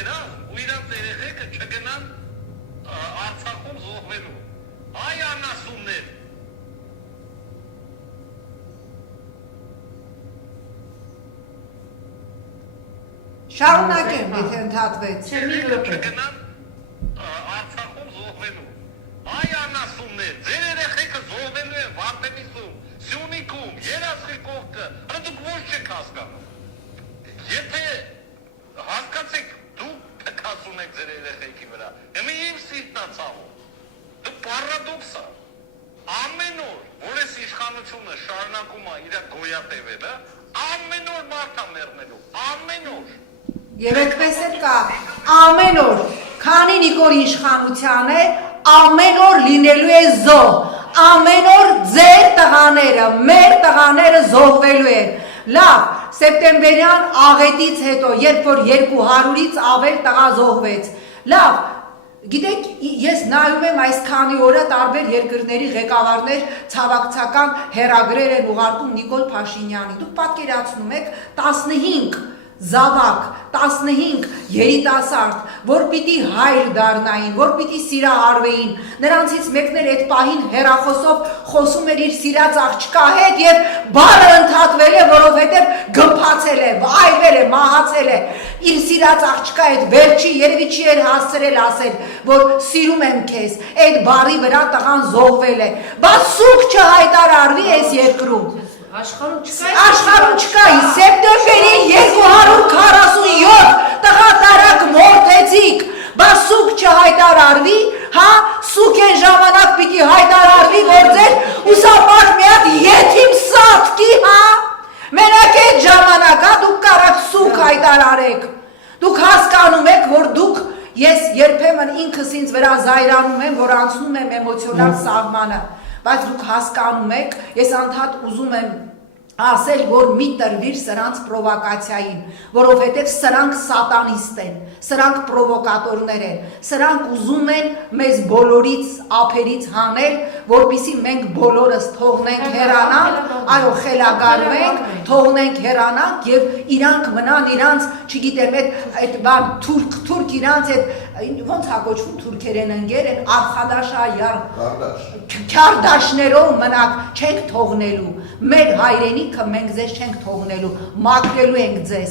բերան ու իրանց երեխեքը չգնան Արցախում զոհվելու։ Այ անասուններ։ Շարունակեմ, եթե ընդհատվեց։ Չգնան Արցախում զոհվելու։ Այ անասուններ, ձեր երեխեքը զոհվելու են Վարդենիսում, Սյունիքում, Երասխի կողքը, հա դուք ոչ չեք հասկանում։ Եթե հասկացեք, դուք թքած ունեք ձեր երեխեքի վրա, եմի իմ սիրտն ա ցավում։ Դու պարադոքս ա։ Ամեն օր, որ այս իշխանությունը շարունակում ա իր գոյատևելը, ամեն օր մարդ ա մեռնելու, ամեն օր։ Եվ այդպես էլ կա, ամեն օր, քանի Նիկոլ իշխանության է, ամեն օր լինելու է զոհ, ամեն օր ձեր տղաները, մեր տղաները զոհվելու են։ Լավ, սեպտեմբերյան աղետից հետո, երբ որ 200-ից ավել տղա զոհվեց, լավ, գիտեք, ես նայում եմ այս քանի օրը տարբեր երկրների ղեկավարներ ցավակցական հեռագրեր են ուղարկում Նիկոլ Փաշինյանի, դուք պատկերացնում եք 15 զավակ, 15 երիտասարդ, որ պիտի հայր դառնային, որ պիտի սիրահարվեին, նրանցից մեկն էլ այդ պահին հեռախոսով խոսում էր իր սիրած աղջկա հետ եւ բառը ընդհատվել է, որովհետեւ գմփացել է, վայրվել է, մահացել է, իր սիրած աղջկա հետ վերջի երևի չի էր հասցրել ասել, որ սիրում եմ քեզ, այդ բառի վրա տղան զոհվել է, բայց սուկ չհայտարարվի այս երկրում։ Աշխարհում չկա, սեպտեմբերի 247 տղա տարակ մորթեցիք, բայց սուկ չհայտարարվի, հա, սուկ են ժամանակ պիտի հայտարարվի, որ ձեր ուսապար մի հատ եթիմ սատկի, հա, մենակ այդ ժամանակ, հա, դուք կարաք սուկ հայտարարեք, դուք հասկանում եք, որ դուք, ես երբեմն ինքս ինձ վրա զայրանում եմ, որ անցնում եմ էմոցիոնալ սահմանը, բայց դուք հասկանում եք, ես անդադ ուզում եմ ասել, որ մի տրվիր սրանց պրովոկացիային, որովհետև սրանք սատանիստ են, սրանք պրովոկատորներ են, սրանք ուզում են մեզ բոլորից ափերից հանել, որպեսզի մենք բոլորս թողնենք հեռանանք, այո, խելագարվենք, թողնենք հեռանանք եւ իրանք մնան իրանց, չգիտեմ, այդ բան թուրք իրանց այդ ոնց հա կոչվում թուրքերեն ընկեր են արխադաշայար քյարդաշներով մնաք չենք թողնելու մեր հայրենիքը մենք ձեզ չենք թողնելու մաքրելու ենք ձեզ